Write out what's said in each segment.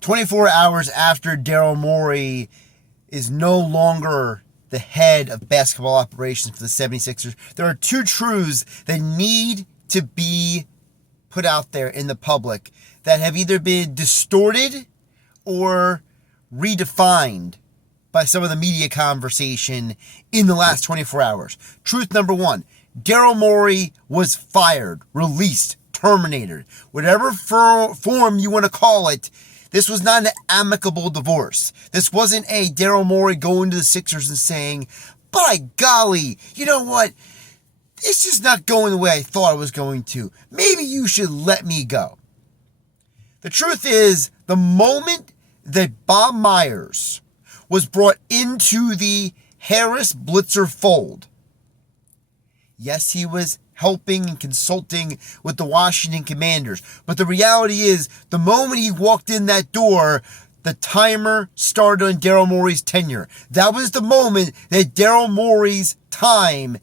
24 hours after Daryl Morey is no longer the head of basketball operations for the 76ers, there are two truths that need to be put out there in the public that have either been distorted or redefined by some of the media conversation in the last 24 hours. Truth number one, Daryl Morey was fired, released, terminated. Whatever form you want to call it, this was not an amicable divorce. This wasn't a Daryl Morey going to the Sixers and saying, by golly, you know what? It's just not going the way I thought it was going to. Maybe you should let me go. The truth is, the moment that Bob Myers was brought into the Harris Blitzer fold, yes, he was helping and consulting with the Washington Commanders, but the reality is, the moment he walked in that door, the timer started on Daryl Morey's tenure. That was the moment that Daryl Morey's time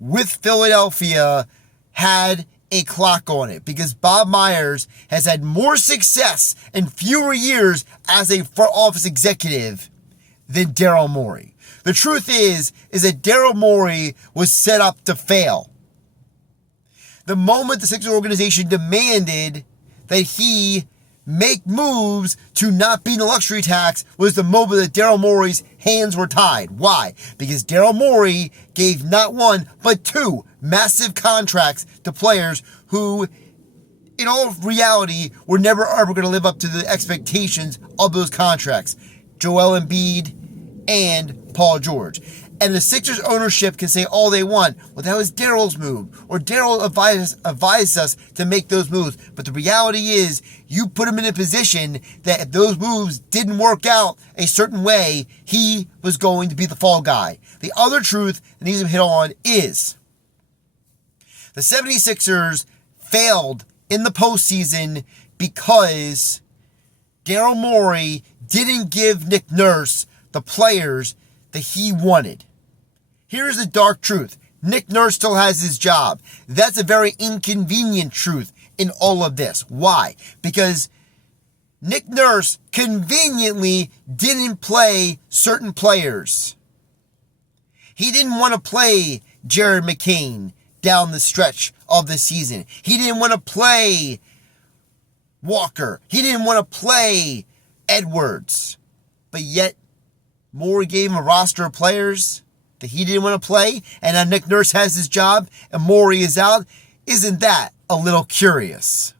with Philadelphia had a clock on it, because Bob Myers has had more success in fewer years as a front office executive than Daryl Morey. The truth is that Daryl Morey was set up to fail. The moment the Sixers organization demanded that he make moves to not be in the luxury tax was the moment that Daryl Morey's hands were tied. Why? Because Daryl Morey gave not one, but two massive contracts to players who, in all reality, were never ever going to live up to the expectations of those contracts. Joel Embiid and Paul George. And the Sixers ownership can say all they want, well, that was Daryl's move, or Daryl advised us to make those moves. But the reality is, you put him in a position that if those moves didn't work out a certain way, he was going to be the fall guy. The other truth that needs to be hit on is, the 76ers failed in the postseason because Daryl Morey didn't give Nick Nurse the players that he wanted. Here's the dark truth. Nick Nurse still has his job. That's a very inconvenient truth in all of this. Why? Because Nick Nurse conveniently didn't play certain players. He didn't want to play Jared McCain down the stretch of the season. He didn't want to play Walker. He didn't want to play Edwards. But yet, Morey gave him a roster of players that he didn't want to play, and now Nick Nurse has his job and Morey is out. Isn't that a little curious?